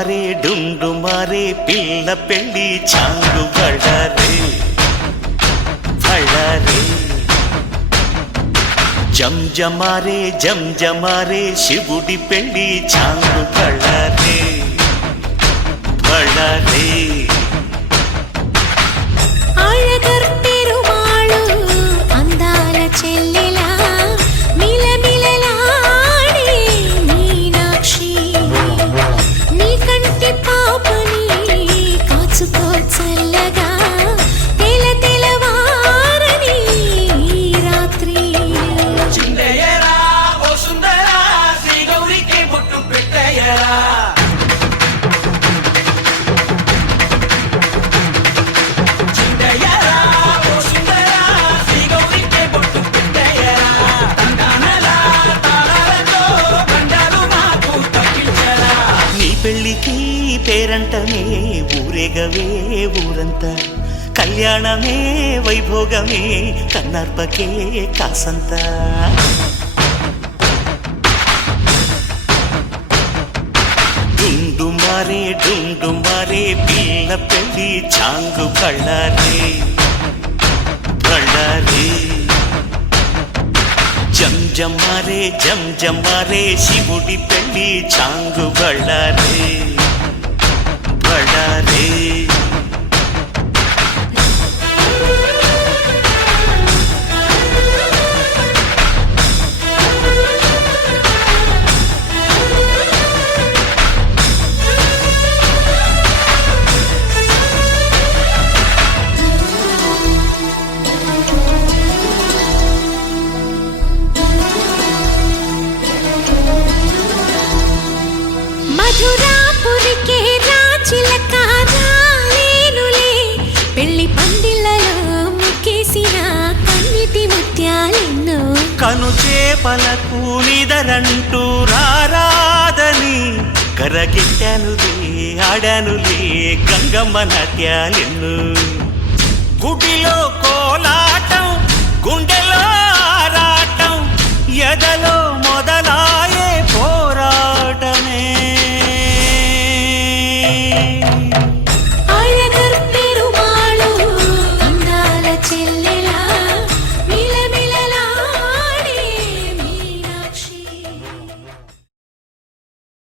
మారే డుండు మారే పిల్ల పెళ్ళి చాంగు బళ్ళారే బళ్ళారే జం జమారే శివుడి పెళ్ళి చాంగు బళ్ళారే బళ్ళారే పెళ్ళికి పేరంటమే ఊరేగవే ఊరంతా కళ్యాణమే వైభోగమే కన్నార్పకే కాసంత డుండు మారే పిల్ల పెళ్ళి చాంగు బళ్ళారే బళ్ళారే జం జమారే శివుడి పెళ్ళి చాంగు బళ్ళారే బళ్ళారే మధురాపురికే రాచిలక రాలేనులే పెళ్లి పందిళ్ళలో ముక్కేసిన కన్నిటి ముత్యాలెన్నో కను చేపలకు నిదరంటూ రారాదని కరగెట్టానులే ఆడానులే గంగమ్మ నాట్యాలెన్ను గుడిలో కోలాటం గుండెలో ఆరాటం ఎదలో మొదలాయే పోరాటమే